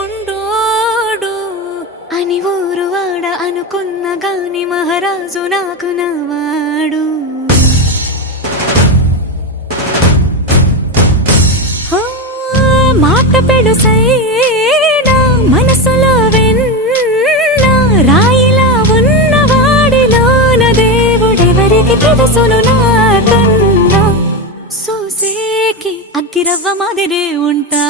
విడుముండోడు అని ఊరువాడ అనుకున్న గాని మహారాజు నాకు నవాడు. మాట పెడుసైనా మనసులో వెన్న రాయిలా ఉన్నవాడిలోన దేవుడెవరికి తెలుసును నాకన్నా. సూసేకి అగ్గిరవ్వ మాదిరే ఉంటా